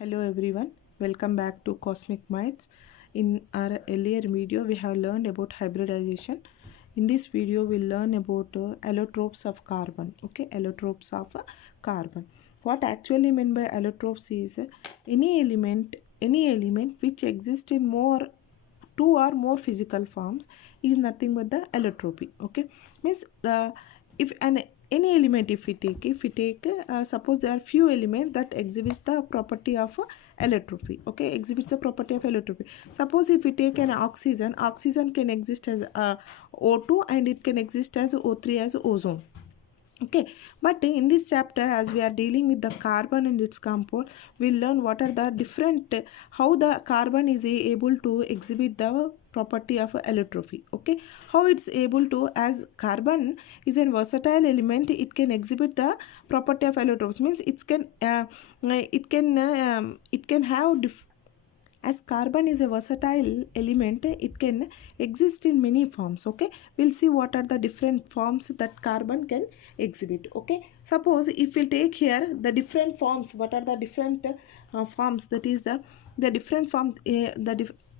Hello everyone, welcome back to Cosmic Minds. In our earlier video, we have learned about hybridization. In this video, we'll learn about allotropes of carbon. Okay, allotropes of carbon. What actually meant by allotropes is any element which exists in two or more physical forms is nothing but the allotropy. Okay, means if any element, if we take suppose there are few elements that exhibits the property of allotropy. Okay, exhibits the property of allotropy. Suppose if we take an oxygen can exist as O2 and it can exist as O3 as ozone. Okay, but in this chapter, as we are dealing with the carbon and its compound, we'll learn what are the different how the carbon is able to exhibit the property of allotropy. Okay, how it's able to, as carbon is a versatile element, it can exhibit the property of allotropes. Means it can have as carbon is a versatile element, it can exist in many forms. Okay, we'll see what are the different forms that carbon can exhibit. Okay, suppose if we take here the different forms, what are the different forms, that is the different form,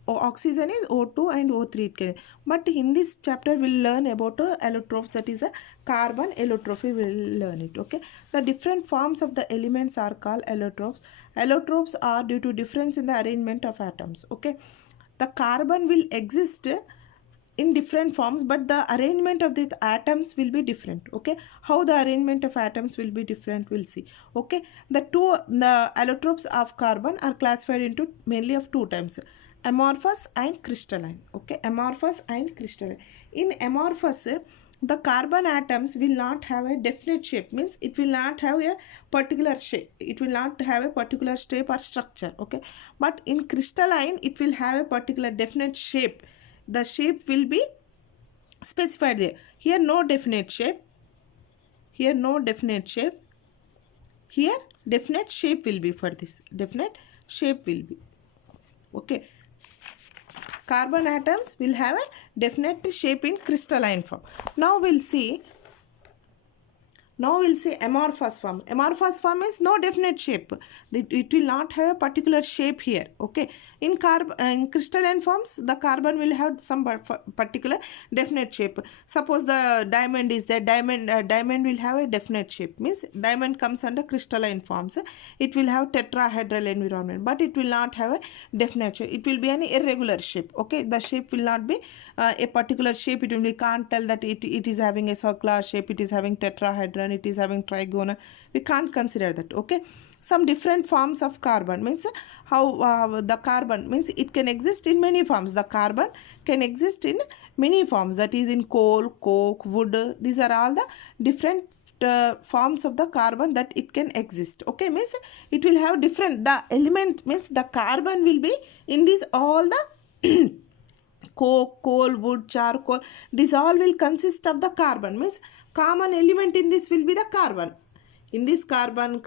oxygen is O2 and O3 it can. But in this chapter we'll learn about allotropes, that is a carbon allotropy, we'll learn it. Okay, the different forms of the elements are called allotropes. Allotropes are due to difference in the arrangement of atoms. Okay, the carbon will exist in different forms, but the arrangement of the atoms will be different. Okay, how the arrangement of atoms will be different, we'll see. Okay, the allotropes of carbon are classified into mainly of two types: amorphous and crystalline. Okay, amorphous and crystalline. In amorphous, the carbon atoms will not have a definite shape, means it will not have a particular shape, it will not have a particular shape or structure. Okay, but in crystalline it will have a particular definite shape. The shape will be specified there. Here no definite shape, here no definite shape, here definite shape will be. For this definite shape will be. Okay, carbon atoms will have a definite shape in crystalline form. Now we'll see amorphous form. Amorphous form is no definite shape. It will not have a particular shape here. Okay, in crystalline forms, the carbon will have some particular definite shape. Suppose the diamond is there. Diamond will have a definite shape. Means diamond comes under crystalline forms. It will have tetrahedral environment, but it will not have a definite shape. It will be an irregular shape. Okay, the shape will not be a particular shape. It will be, can't tell that it is having a circular shape, it is having tetrahedron, it is having trigonal. We can't consider that. Okay, some different forms of carbon, means how the carbon means it can exist in many forms. The carbon can exist in many forms, that is in coal, coke, wood. These are all the different forms of the carbon that it can exist. Okay, means it will have different, the element means the carbon will be in these all the coke, coal, wood, charcoal, these all will consist of the carbon. Means common element in this will be the carbon. In this carbon,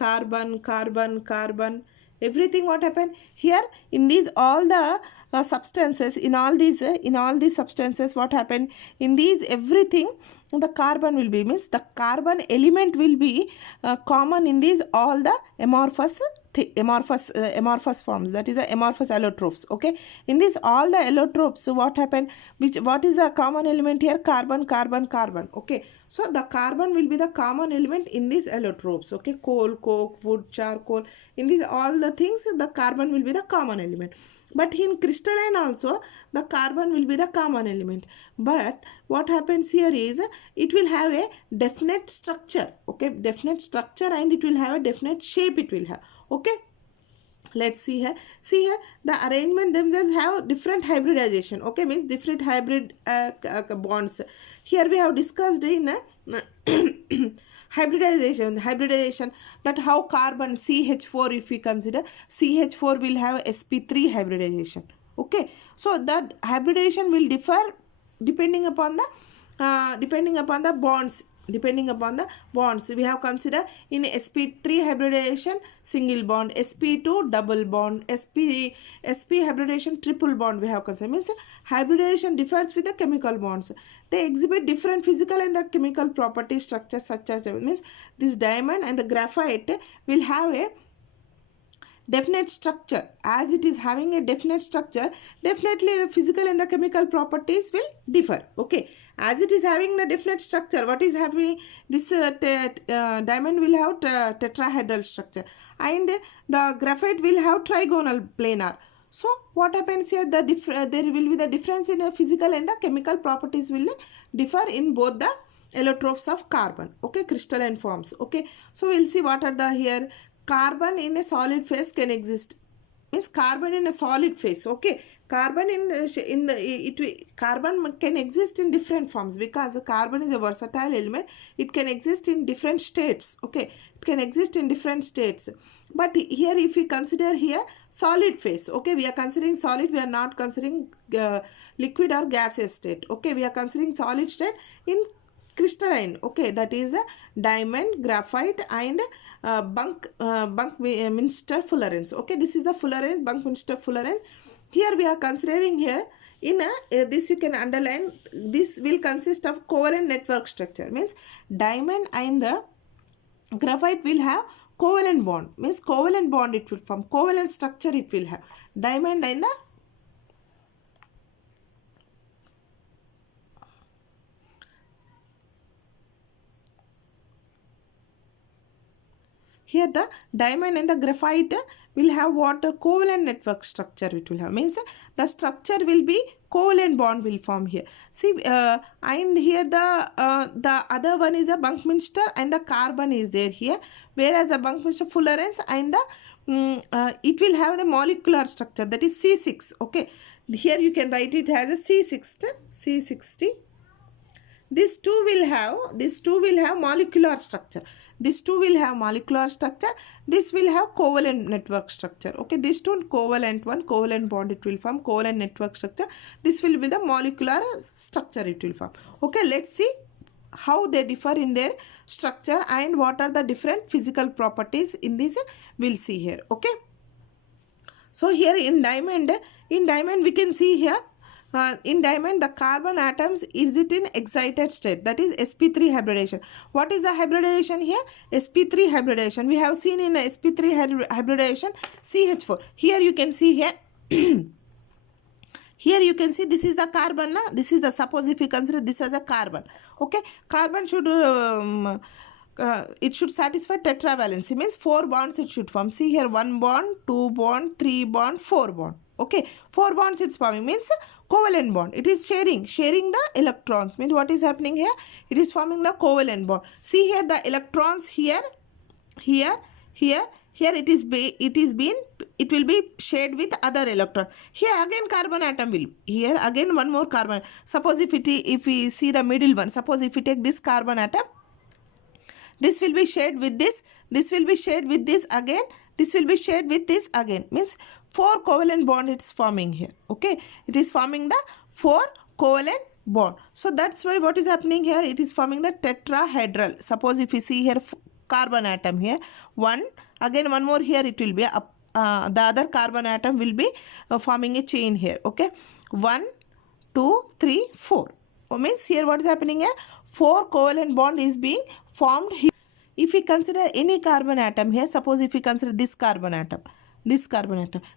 everything what happened here in these all the substances, in all these substances, what happened in these everything, the carbon will be, means the carbon element will be common in these all the amorphous forms, that is the amorphous allotropes. Okay, in this all the allotropes, what happened, what is the common element here? Carbon. Okay, so the carbon will be the common element in these allotropes. Okay, coal, coke, wood, charcoal, in these all the things the carbon will be the common element. But in crystalline also the carbon will be the common element, but what happens here is it will have a definite structure. Okay, definite structure, and it will have a definite shape it will have. Okay, let's see here. See here, the arrangement themselves have different hybridization. Okay, means different hybrid bonds. Here we have discussed in hybridization, that how carbon CH4, if we consider CH4 will have sp3 hybridization. Okay, so that hybridization will differ depending upon the bonds. We have considered in sp3 hybridization single bond, sp2 double bond, sp hybridization triple bond. We have considered, means hybridization differs with the chemical bonds. They exhibit different physical and the chemical property structures, such as, means this diamond and the graphite will have a definite structure. As it is having a definite structure, definitely the physical and the chemical properties will differ. Okay, as it is having the definite structure, what is happening? This diamond will have tetrahedral structure, and the graphite will have trigonal planar. So what happens here? There will be the difference in the physical and the chemical properties will differ in both the allotropes of carbon. Okay, crystalline forms. Okay, so we'll see what are the here. Carbon in a solid phase can exist, means carbon in a solid phase. Okay, carbon carbon can exist in different forms, because the carbon is a versatile element. It can exist in different states. Okay, it can exist in different states, but here if we consider here solid phase, okay, we are considering solid, we are not considering liquid or gaseous state. Okay, we are considering solid state in crystalline. Okay, that is a diamond, graphite, and Buckminster fullerenes. Okay, this is the fullerenes, Buckminster fullerenes. Here we are considering here in a this you can underline, this will consist of covalent network structure, means diamond and the graphite will have covalent bond, means covalent bond it will form, covalent structure it will have, diamond and the here the diamond and the graphite will have what a covalent network structure it will have, means the structure will be covalent bond will form here. See and here the other one is a Buckminster and the carbon is there here, whereas the Buckminster fullerenes and the it will have the molecular structure, that is C6. Okay, here you can write it as a C60. These two will have molecular structure. This two will have molecular structure. This will have covalent network structure. Okay, this two covalent bond it will form, covalent network structure. This will be the molecular structure it will form. Okay, let's see how they differ in their structure and what are the different physical properties in this we'll see here. Okay, so here in diamond we can see here in diamond the carbon atoms is it in excited state, that is sp3 hybridization. What is the hybridization here? sp3 hybridization. We have seen in sp3 hybridization CH4. Here you can see here here you can see this is the carbon. This is the, suppose if you consider this as a carbon. Okay, carbon should it should satisfy tetravalency, means 4 bonds it should form. See here, 1 bond, 2 bond, 3 bond, 4 bond. Okay, 4 bonds it's forming, means covalent bond. It is sharing the electrons, means what is happening here? It is forming the covalent bond. See here the electrons here it will be shared with other electrons. Here again carbon atom will, here again one more carbon. Suppose if we see the middle one, suppose if we take this carbon atom, this will be shared with this will be shared with this again, this will be shared with this again, means 4 covalent bond it's forming here. Okay, it is forming the 4 covalent bond. So that's why what is happening here, it is forming the tetrahedral. Suppose if you see here carbon atom here, one, again one more here, it will be the other carbon atom will be forming a chain here. Okay, 1 2 3 4. Means here what is happening here, 4 covalent bond is being formed here. If we consider any carbon atom here, suppose if we consider this carbon atom,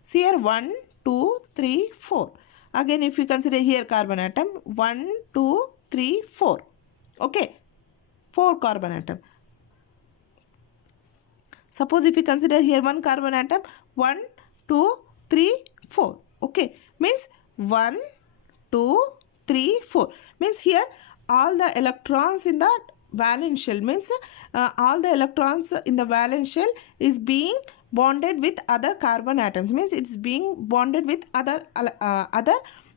see here 1 2 3 4. Again if we consider here carbon atom, 1 2 3 4. Okay, 4 carbon atom. Suppose if we consider here one carbon atom, 1 2 3 4. Okay, means 1 2 3 4, means here all the electrons in the valence shell, means all the electrons in the valence shell is being bonded with other carbon atoms, means it's being bonded with other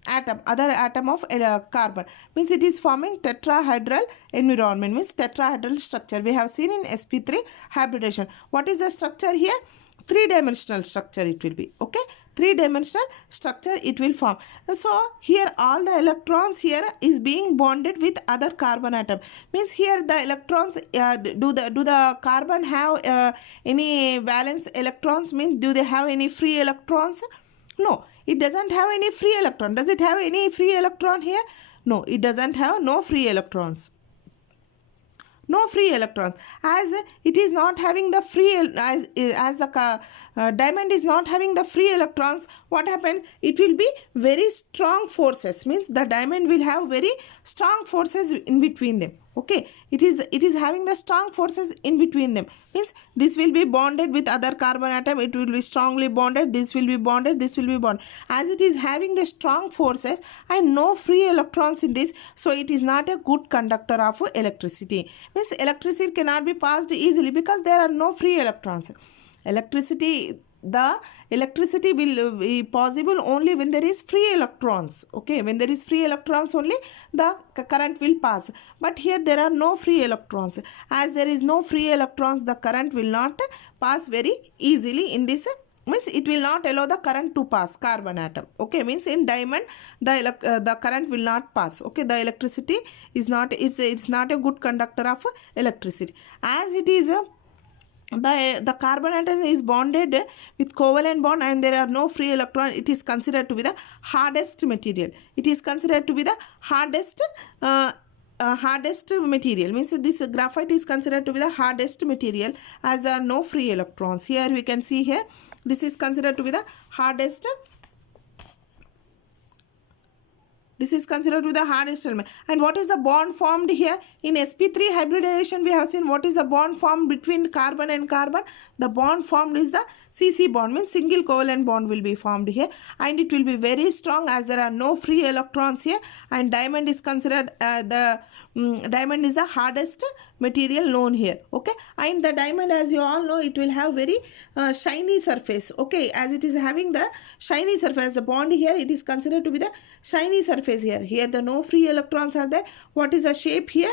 atom of carbon, means it is forming tetrahedral environment, means tetrahedral structure. We have seen in sp3 hybridization. What is the structure here? 3-dimensional structure it will be. Okay, 3-dimensional structure it will form. So here all the electrons here is being bonded with other carbon atom, means here the electrons do the carbon have any valence electrons, means do they have any free electrons? No, it doesn't have any free electron. Does it have any free electron here? No, it doesn't have no free electrons. no free electrons. As it is not having the free, as the diamond is not having the free electrons, what happens? It will be very strong forces, means the diamond will have very strong forces in between them. Okay, it is having the strong forces in between them, means this will be bonded with other carbon atom, it will be strongly bonded, this will be bonded, this will be bonded. As it is having the strong forces and no free electrons in this, so it is not a good conductor of electricity. Means electricity cannot be passed easily because there are no free electrons. The electricity will be possible only when there is free electrons. Okay, when there is free electrons only the current will pass, but here there are no free electrons. As there is no free electrons, the current will not pass very easily in this, means it will not allow the current to pass carbon atom. Okay, means in diamond the current will not pass. Okay, the electricity is not, it's not a good conductor of electricity. As it is the carbon atom is bonded with covalent bond and there are no free electron, it is considered to be the hardest material. It is considered to be the hardest material, means this graphite is considered to be the hardest material as there are no free electrons. Here we can see, here this is considered to be the hardest. This is considered to be the hardest element. And what is the bond formed here? In sp3 hybridization we have seen what is the bond formed between carbon and carbon. The bond formed is the CC bond, means single covalent bond will be formed here, and it will be very strong as there are no free electrons here, and diamond is considered diamond is the hardest material known here. Okay, and the diamond, as you all know, it will have very shiny surface. Okay, as it is having the shiny surface, the bond here, it is considered to be the shiny surface here. Here the no free electrons are there. What is the shape here?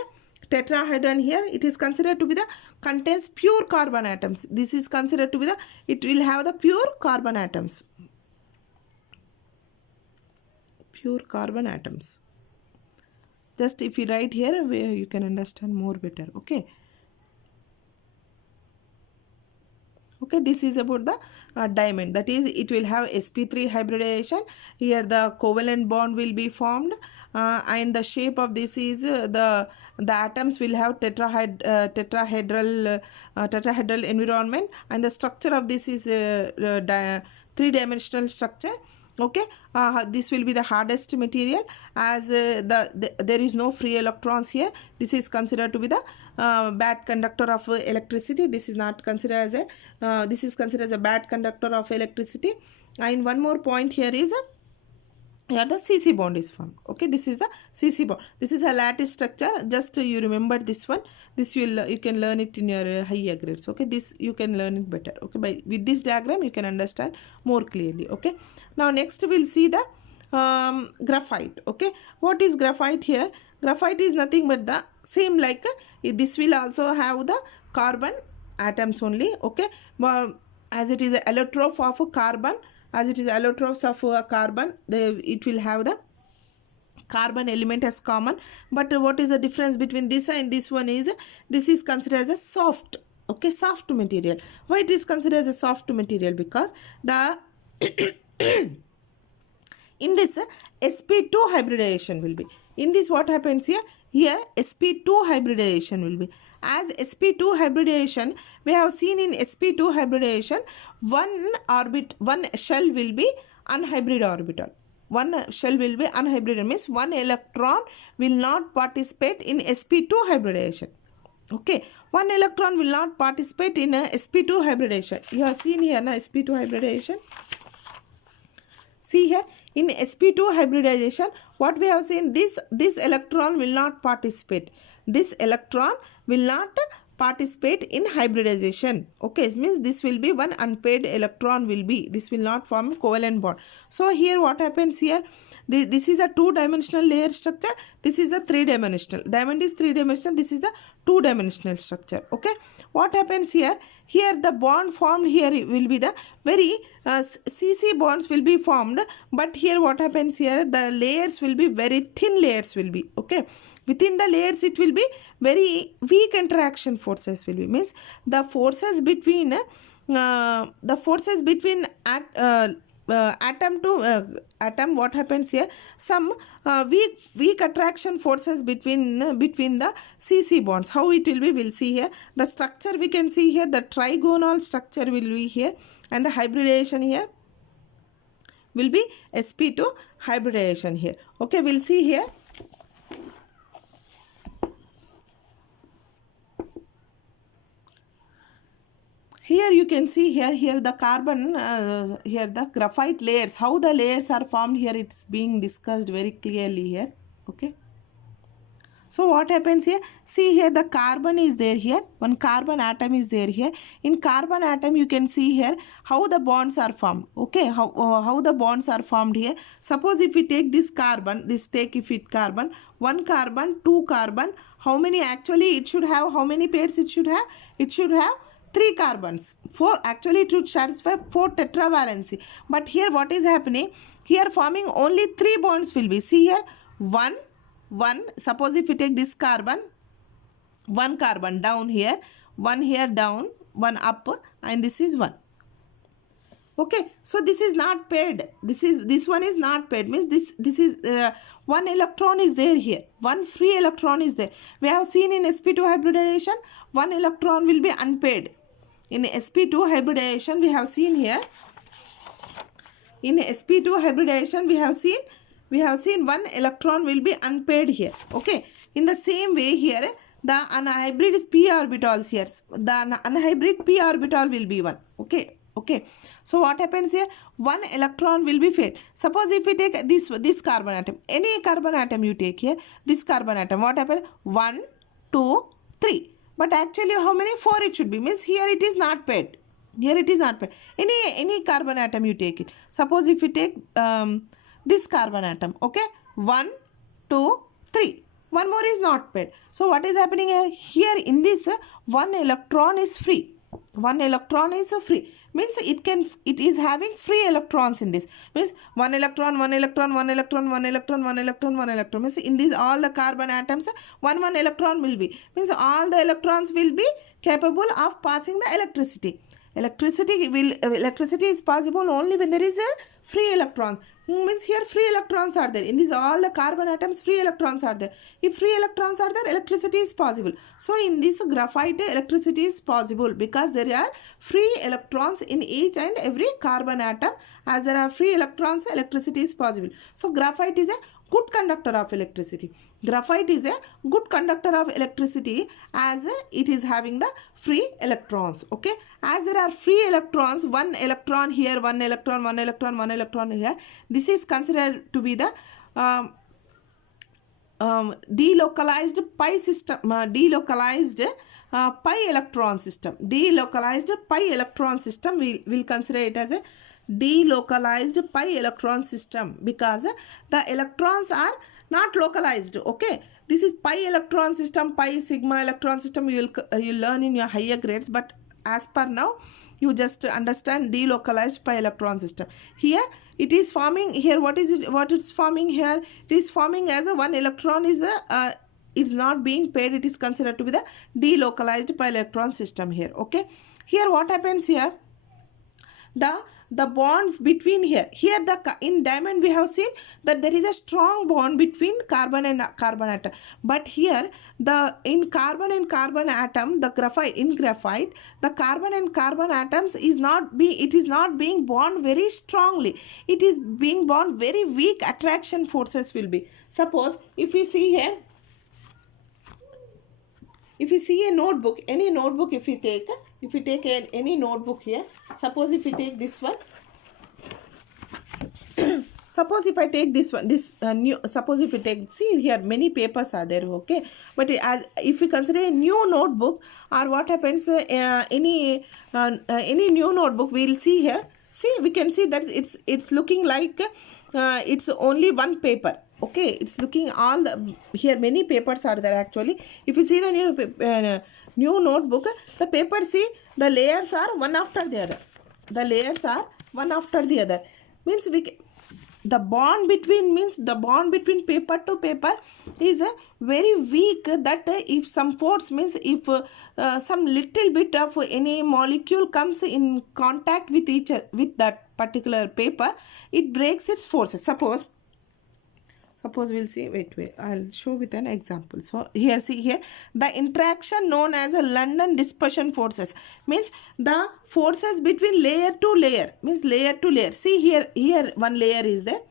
Tetrahedron here. It is considered to be the contains pure carbon atoms. This is considered to be the, it will have the pure carbon atoms. Pure carbon atoms. Just if you write here, where you can understand more better. Okay. Okay, this is about the diamond. That is, it will have sp3 hybridization. Here the covalent bond will be formed, and the shape of this is the atoms will have tetrahedral environment, and the structure of this is three-dimensional structure. Okay, this will be the hardest material as there is no free electrons here. This is considered to be the bad conductor of electricity. This is not considered as a this is considered as a bad conductor of electricity. And one more point here is here the CC bond is formed. Okay, this is the CC bond. This is a lattice structure. Just you remember this one. This you can learn it in your higher grades. Okay, this you can learn it better. Okay, with this diagram you can understand more clearly. Okay, now next we'll see the graphite. Okay, what is graphite here? Graphite is nothing but the same like this will also have the carbon atoms only. Okay, but as it is an allotrope of carbon, as it is allotropes of carbon, it will have the carbon element as common. But what is the difference between this and this one is, this is considered as a soft, okay, soft material. Why it is considered as a soft material? Because the in this sp2 hybridization will be, in this what happens here? Here sp2 hybridization will be. As sp2 hybridization, we have seen in sp2 hybridization, one shell will be unhybrid orbital. One shell will be unhybrid, means one electron will not participate in sp2 hybridization. Okay, one electron will not participate in a sp2 hybridization. You have seen here na sp2 hybridization. See here in sp2 hybridization, what we have seen, this electron will not participate. This electron will not participate in hybridization. Okay, it means this will be one unpaired electron will be. This will not form a covalent bond. So here what happens here? This is a two-dimensional layer structure. This is a three-dimensional. Diamond is three-dimensional. This is the two-dimensional structure. Okay, what happens here? Here the bond formed here will be the very CC bonds will be formed, but here what happens here, the layers will be very thin layers will be. Okay, within the layers it will be very weak interaction forces will be, means the forces between atom to atom, what happens here? Some weak attraction forces between between the CC bonds. How it will be, we'll see here. The structure we can see here, the trigonal structure will be here, and the hybridization here will be sp2 hybridization here. Okay, we'll see here. Here you can see here the carbon, here the graphite layers, how the layers are formed here, it's being discussed very clearly here. Okay. So what happens here? See here, the carbon is there here. One carbon atom is there here. In carbon atom, you can see here how the bonds are formed. Okay, how the bonds are formed here. Suppose if we take this carbon, carbon, one carbon, two carbon, how many actually it should have? How many pairs it should have? It should have 3 carbons. 4, actually it would satisfy 4 tetravalency. But here what is happening? Here forming only 3 bonds will be. See here, 1. Suppose if we take this carbon, 1 carbon down here, 1 here down, 1 up, and this is 1. Okay, so this is not paired. This one is not paired. Means this is 1 electron is there here. 1 free electron is there. We have seen in sp2 hybridization, 1 electron will be unpaired. In sp2 hybridization, we have seen here. In sp2 hybridization, we have seen 1 electron will be unpaired here. Okay. In the same way here, the anhybrid is p orbitals here. The anhybrid p orbital will be 1. Okay. Okay. So what happens here? 1 electron will be paired. Suppose if we take this carbon atom, any carbon atom you take here, this carbon atom, what happens? 1, 2, 3. But actually how many? 4 it should be. Means here it is not paired. Here it is not paired. Any carbon atom you take it. Suppose if we take this carbon atom. Okay. 1, 2, 3. One more is not paired. So what is happening here? Here in this 1 electron is free. 1 electron is free. Means it is having free electrons in this. Means 1 electron, 1 electron, 1 electron, 1 electron, 1 electron, 1 electron. Means in these all the carbon atoms, 1 electron will be. Means all the electrons will be capable of passing the electricity. Electricity is possible only when there is a free electron. Means here free electrons are there. In these all the carbon atoms, free electrons are there. If free electrons are there, electricity is possible. So in this graphite, electricity is possible because there are free electrons in each and every carbon atom. As there are free electrons, electricity is possible. So graphite is a good conductor of electricity. Graphite is a good conductor of electricity as it is having the free electrons. Okay. As there are free electrons, 1 electron here, 1 electron, 1 electron, 1 electron here. This is considered to be the delocalized pi system, delocalized pi electron system. Delocalized pi electron system, we will consider it as a delocalized pi electron system because the electrons are not localized. Okay, this is pi electron system, pi sigma electron system. You will learn in your higher grades, but as per now you just understand delocalized pi electron system. Here it is forming here. What it's forming here? It is forming as a 1 electron is a it's not being paired. It is considered to be the delocalized pi electron system here. Okay, here what happens here? The bond between here in diamond we have seen that there is a strong bond between carbon and carbon atom, but here in carbon and carbon atom, the graphite the carbon and carbon atoms is not being bond very strongly. It is being bond very weak. Attraction forces will be. Suppose if we see here, if you see a notebook, any notebook, if you take any notebook here, suppose if you take this one, suppose if I take this one, suppose if you take, see here many papers are there, okay, but if you consider a new notebook, or what happens, any new notebook, we will see here, see, we can see that it's looking like it's only one paper. Okay, it's looking all the, here many papers are there actually. If you see the new notebook, the paper, see, the layers are one after the other. The layers are one after the other. Means the bond between means the bond between paper to paper is very weak, that if some force means if some little bit of any molecule comes in contact with with that particular paper, it breaks its forces. Suppose we'll see, wait, I'll show with an example. So here, see here, the interaction known as a London dispersion forces means the forces between layer to layer, means layer to layer. See here one layer is there,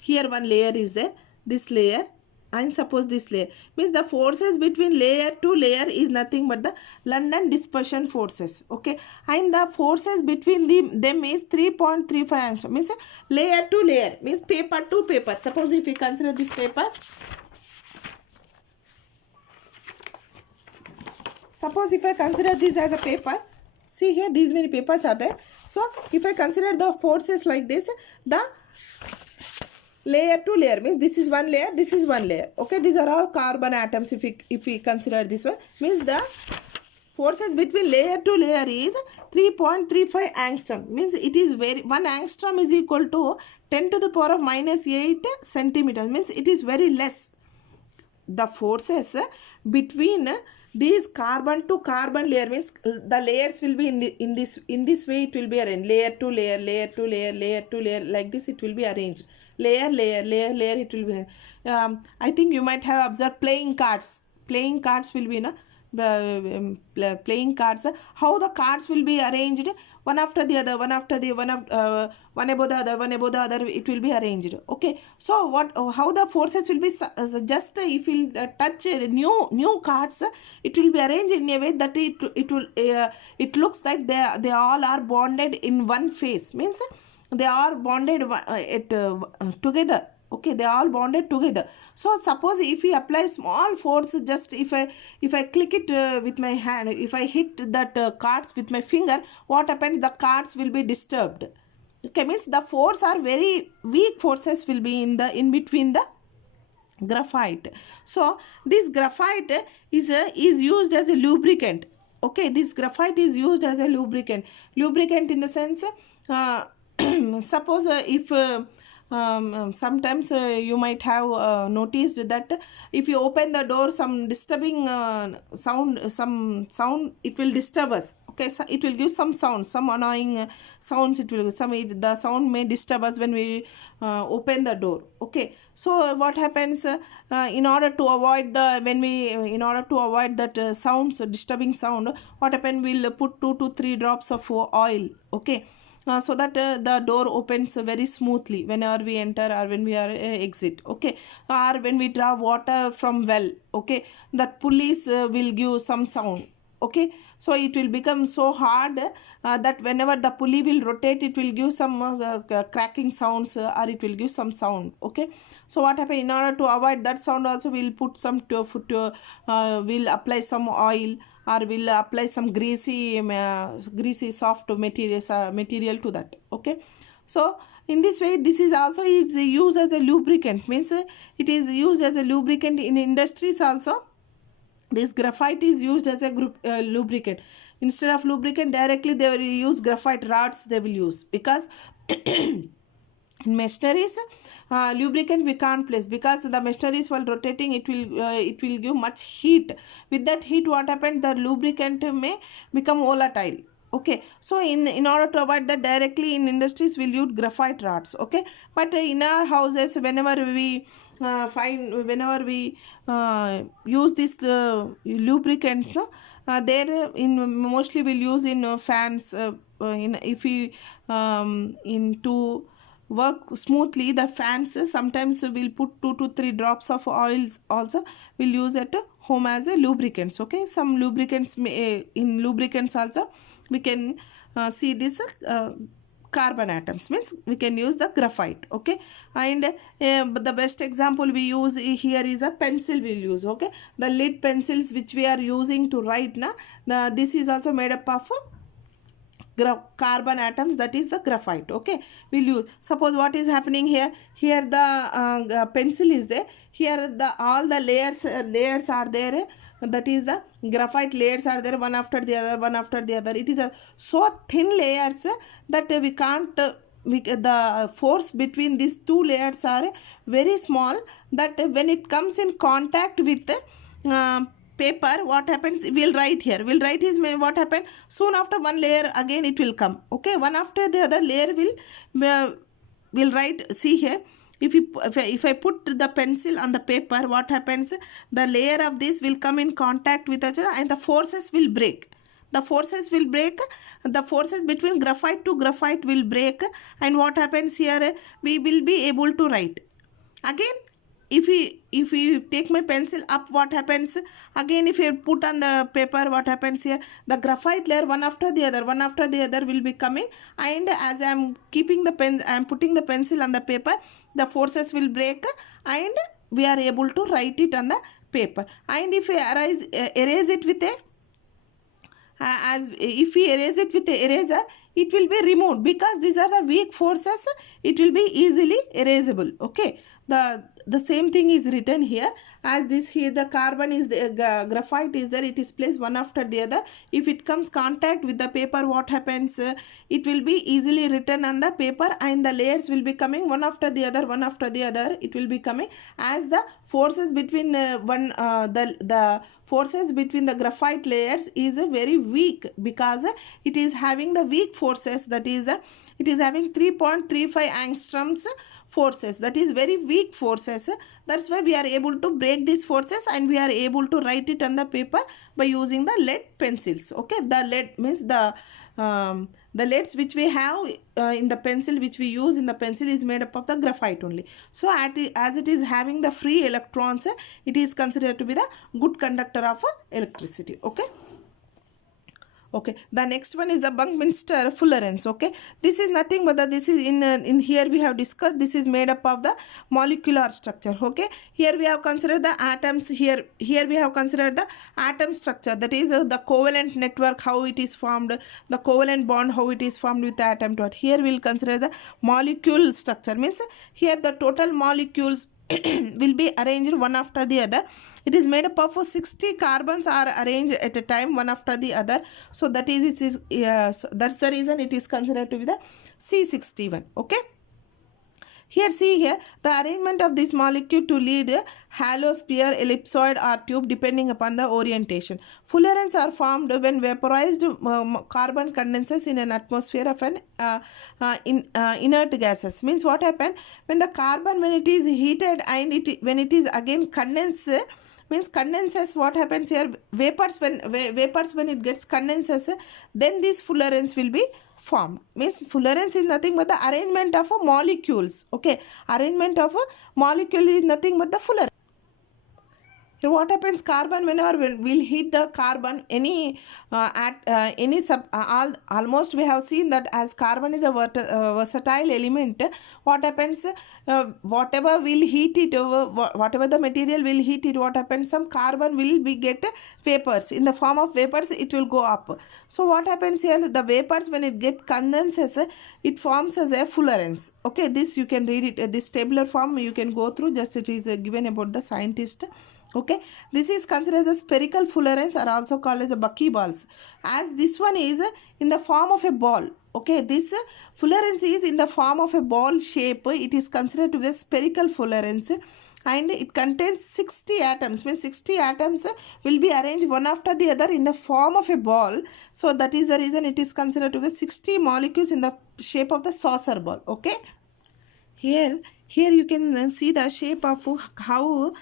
here one layer is there, this layer, and suppose this layer, means the forces between layer to layer is nothing but the London dispersion forces. Okay, and the forces between them is 3.35 angstrom, means layer to layer, means paper to paper. Suppose if we consider this paper, suppose if I consider this as a paper, see here these many papers are there. So if I consider the forces like this, the layer to layer means this is one layer, this is one layer. Okay, these are all carbon atoms. If we consider this one, means the forces between layer to layer is 3.35 angstrom, means it is very, 1 angstrom is equal to 10 to the power of minus 8 centimeters, means it is very less. The forces between these carbon to carbon layer means the layers will be in this way, it will be arranged, layer to layer, layer to layer, layer to layer, like this it will be arranged, layer it will be. I think you might have observed playing cards will be playing cards, how the cards will be arranged one after the other, one above the other, it will be arranged. Okay, so how the forces will be, just if you touch new cards, it will be arranged in a way that it looks like they all are bonded in one phase, means they are bonded together. Okay, they are all bonded together. So suppose if we apply small force, just if I click it with my hand, if I hit that cards with my finger, what happens? The cards will be disturbed. Okay, means the force are very weak forces will be in between the graphite. So this graphite is used as a lubricant. Okay, this graphite is used as a lubricant in the sense, suppose if sometimes you might have noticed that if you open the door, some disturbing sound it will disturb us. Okay, so it will give some sound, some annoying sounds, it will the sound may disturb us when we open the door. Okay, so what happens, in order to avoid that sounds, disturbing sound, what happens, we'll put 2 to 3 drops of oil. Okay, so that the door opens very smoothly whenever we enter or when we are exit. Okay, or when we draw water from well. Okay, that pulleys will give some sound. Okay, so it will become so hard that whenever the pulley will rotate, it will give some cracking sounds, or it will give some sound. Okay, so what happens, in order to avoid that sound also, we'll put some we'll apply some oil, or will apply some greasy soft material to that. Okay, so in this way, this is also used as a lubricant, means it is used as a lubricant in industries also. This graphite is used as a lubricant. Instead of lubricant directly, they will use graphite rods, they will use, because in machineries, lubricant we can't place, because the machineries while rotating, it will give much heat. With that heat, what happened, the lubricant may become volatile. Okay, so in order to avoid that, directly in industries we'll use graphite rods. Okay, but in our houses, whenever we use this lubricants, there mostly we'll use in fans, if we to work smoothly the fans, sometimes we'll put 2 to 3 drops of oils also, we'll use at home as a lubricants. Okay, some lubricants in lubricants also we can see this carbon atoms, means we can use the graphite. Okay, and the best example we use here is a pencil we'll use. Okay, the lead pencils which we are using to write now, this is also made up of carbon atoms, that is the graphite. Okay, we'll use, suppose what is happening here the pencil is there, here all the layers are there, that is the graphite layers are there, one after the other. It is so thin layers that we can't the force between these two layers are very small, that when it comes in contact with paper, what happens, we'll write here, we'll write is what happened, soon after one layer again it will come. Okay, one after the other layer will write. See here, if I put the pencil on the paper, what happens, the layer of this will come in contact with each other and the forces will break. The forces will break, the forces between graphite to graphite will break, and what happens here, we will be able to write. Again, if we take my pencil up, what happens, again if you put on the paper, what happens here, the graphite layer one after the other will be coming, and as I am keeping the pen, I am putting the pencil on the paper, the forces will break and we are able to write it on the paper. And if we erase it with a as if we erase it with the eraser, it will be removed, because these are the weak forces, it will be easily erasable. Okay, the same thing is written here, as this here the carbon is the graphite is there, it is placed one after the other. If it comes contact with the paper, what happens, it will be easily written on the paper, and the layers will be coming one after the other, it will be coming, as the forces between the forces between the graphite layers is very weak, because it is having the weak forces, that is it is having 3.35 angstroms forces, that is very weak forces. That's why we are able to break these forces and we are able to write it on the paper by using the lead pencils. Okay, the lead means the leads which we have in the pencil, which we use in the pencil, is made up of the graphite only. So as it is having the free electrons, it is considered to be the good conductor of electricity. Okay. Okay, the next one is the Buckminster Fullerene. Okay, this is nothing but this is in here we have discussed, this is made up of the molecular structure. Okay, here we have considered the atoms, here we have considered the atom structure, that is the covalent network, how it is formed, the covalent bond, how it is formed with the atom to it. Here we will consider the molecule structure, means here the total molecules will be arranged one after the other. It is made up of 60 carbons are arranged at a time, one after the other. So that is it is so that's the reason it is considered to be the C61. Okay, here see here the arrangement of this molecule to lead a halo, sphere, ellipsoid or tube depending upon the orientation. Fullerenes are formed when vaporized carbon condenses in an atmosphere of an inert gases. Means what happened, when the carbon, when it is heated and when it is again condensed, means condenses, what happens here, vapors, when it gets condenses, then these fullerenes will be formed. Means fullerenes is nothing but the arrangement of molecules. Okay, arrangement of a molecule is nothing but the fullerene. Here what happens, carbon, whenever we'll heat the carbon, almost we have seen that as carbon is a versatile element, what happens, whatever will heat it, whatever the material will heat it, what happens, some carbon will be get vapors, in the form of vapors it will go up. So what happens here, the vapors, when it get condenses, it forms as a fullerenes. Okay, this you can read it, this tabular form you can go through, just it is given about the scientist. Okay, this is considered as spherical fullerenes, are also called as buckyballs, as this one is in the form of a ball. Okay, this fullerenes is in the form of a ball shape, it is considered to be a spherical fullerenes, and it contains 60 atoms, means 60 atoms will be arranged one after the other in the form of a ball. So that is the reason it is considered to be 60 molecules in the shape of the saucer ball. Okay, here you can see the shape of how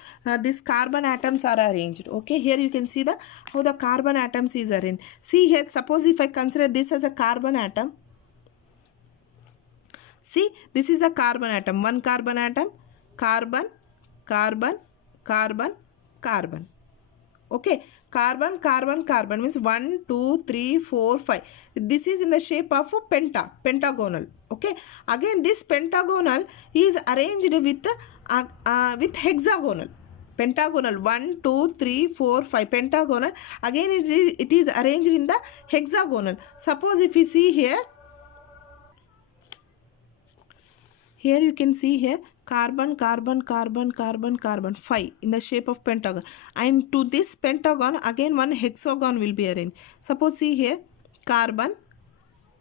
these carbon atoms are arranged. Okay, here you can see the how the carbon atoms is arranged. See here, suppose if I consider this as a carbon atom, see this is the carbon atom, one carbon atom, carbon, carbon, carbon, carbon. Okay, carbon, carbon, carbon means 1, 2, 3, 4, 5. This is in the shape of pentagonal. Okay, again this pentagonal is arranged with hexagonal. Pentagonal 1, 2, 3, 4, 5 pentagonal. Again it is arranged in the hexagonal. Suppose if you see here you can see here carbon, carbon, carbon, carbon, carbon, 5 in the shape of pentagon, and to this pentagon again one hexagon will be arranged. Suppose see here carbon,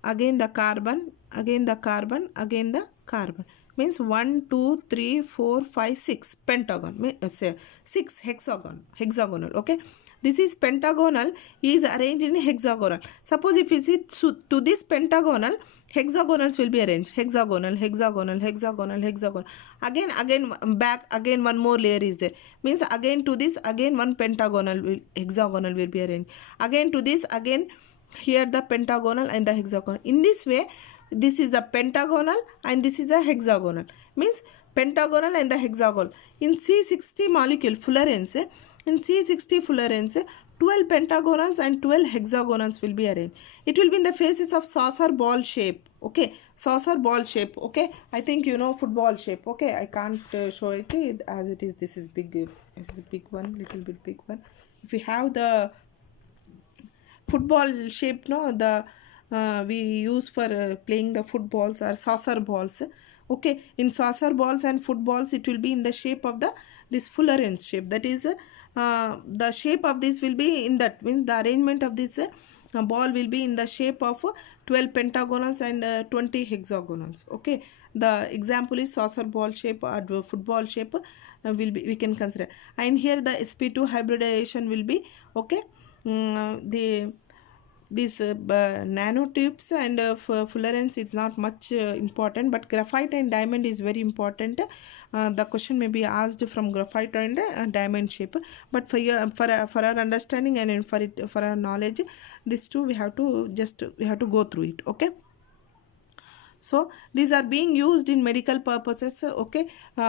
again the carbon, again the carbon, again the carbon. Means 1, 2, 3, 4, 5, 6 pentagon. Say 6 hexagonal. Okay, this is pentagonal is arranged in hexagonal. Suppose if you see to this pentagonal, hexagonals will be arranged hexagonal, hexagonal, hexagonal, hexagonal. Again back, again one more layer is there. Means again to this, again one pentagonal hexagonal will be arranged. Again to this, again here the pentagonal and the hexagonal. In this way, this is the pentagonal and this is the hexagonal. Means pentagonal and the hexagonal. In C60 molecule fullerenes, in C60 fullerenes, 12 pentagonals and 12 hexagonals will be arranged. It will be in the faces of saucer ball shape. Okay, saucer ball shape. Okay, I think you know football shape. Okay, I can't show it as it is. This is big. This is a big one, little bit big one. If we have the football shape, no, the we use for playing the footballs or saucer balls. Okay, in saucer balls and footballs, it will be in the shape of the this fullerene shape. That is the shape of this will be in that, means the arrangement of this ball will be in the shape of 12 pentagonals and 20 hexagonals. Okay, the example is saucer ball shape or football shape will be, we can consider. And here the sp2 hybridization will be. Okay, these nanotubes and fullerenes is not much important, but graphite and diamond is very important. The question may be asked from graphite and diamond shape, but for your for our understanding and for our knowledge, these two we have to go through it. Okay, so these are being used in medical purposes. Okay,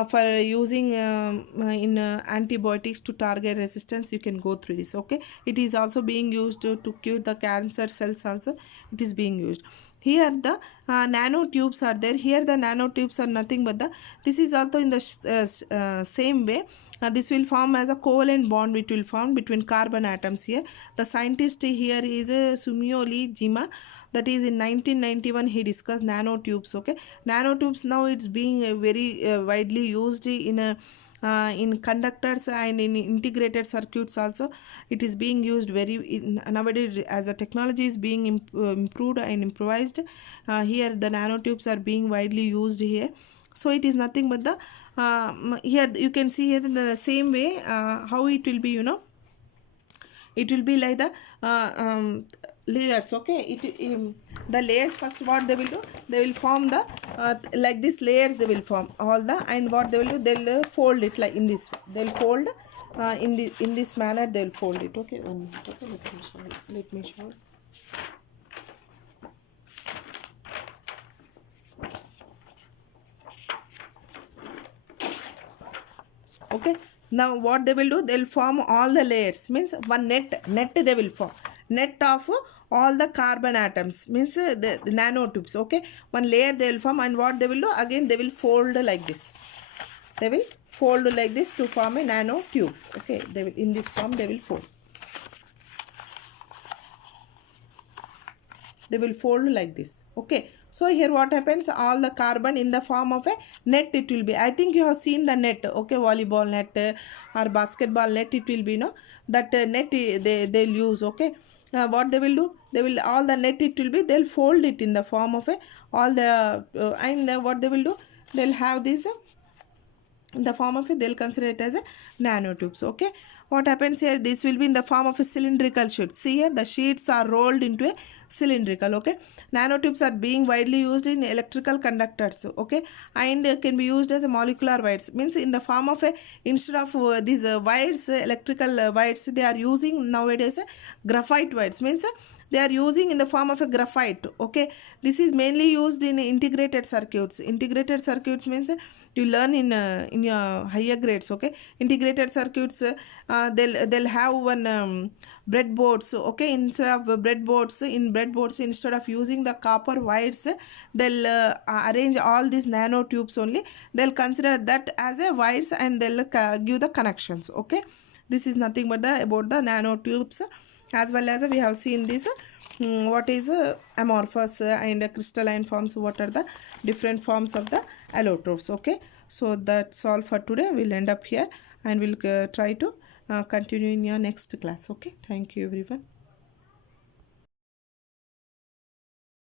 for using in antibiotics to target resistance, you can go through this. Okay, it is also being used to cure the cancer cells also. It is being used. Here the nanotubes are there. Here the nanotubes are nothing but this is also in the same way. This will form as a covalent bond which will form between carbon atoms. Here the scientist here is Sumio Lee Jima. That is in 1991 he discussed nanotubes. Okay, nanotubes now it's being very widely used in conductors and in integrated circuits also. It is being used nowadays as the technology is being improved and improvised. Here the nanotubes are being widely used here. So it is nothing but the here you can see here in the same way how it will be, you know, it will be like the layers. Okay, the layers, first what they will do, they will form the like this layers they will form all the, and what they will do, they'll fold it like in this, they'll fold in this manner, they'll fold it. Okay, one minute. Okay, let me show it. Okay, now what they will do, they'll form all the layers, means one net they will form, net of all the carbon atoms, means the nanotubes. Okay, one layer they will form, and what they will do, again they will fold like this, they will fold like this to form a nanotube. Okay, they will, in this form they will fold, they will fold like this. Okay, so here what happens, all the carbon in the form of a net it will be. I think you have seen the net. Okay, volleyball net or basketball net, it will be, no, that net they'll use. Okay, what they will do, they will, all the net it will be, they'll fold it in the form of a all the and what they will do, they'll have this in the form of it, they'll consider it as a nanotubes. Okay, what happens here, this will be in the form of a cylindrical sheet. See here, the sheets are rolled into a cylindrical. Okay, nanotubes are being widely used in electrical conductors. Okay, and can be used as a molecular wires, means in the form of a, instead of these wires, electrical wires, they are using nowadays graphite wires, means they are using in the form of a graphite. Okay, this is mainly used in integrated circuits. Integrated circuits means you learn in your higher grades. Okay, integrated circuits, they'll have one breadboards. Okay, instead of breadboards, instead of using the copper wires, they'll arrange all these nanotubes only. They'll consider that as a wires and they'll give the connections. Okay, this is nothing but about the nanotubes. As well as we have seen this what is amorphous and crystalline forms, what are the different forms of the allotropes. Okay, so that's all for today. We'll end up here and we'll try to continue in your next class. Okay, thank you everyone.